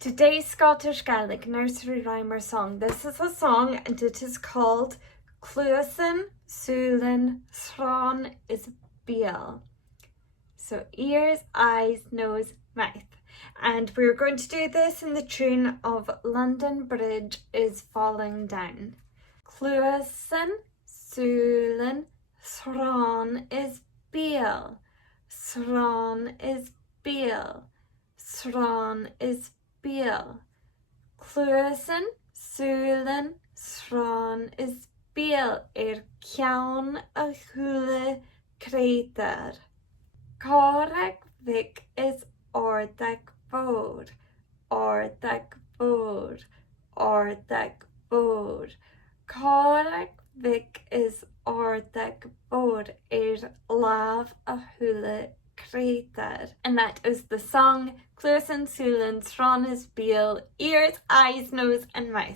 Today's Scottish Gaelic nursery rhyme or song. This is a song and it is called Cluasan, Sulin, Thron is Beal. So ears, eyes, nose, mouth. And we're going to do this in the tune of London Bridge is Falling Down. Cluasan, Sulin, Thron is Beal. Thron is Beal. Thron is Beal. Cluasan, Sulin, Thron is Beal ceann a chula crater. Correg Vic is ordag fawr, ordag fawr, ordag fawr. Correg Vic is ordag fawr laf a chula crater. And that is the song Cluasan, Sulin, Thron is Beal, ears, eyes, nose and mouth.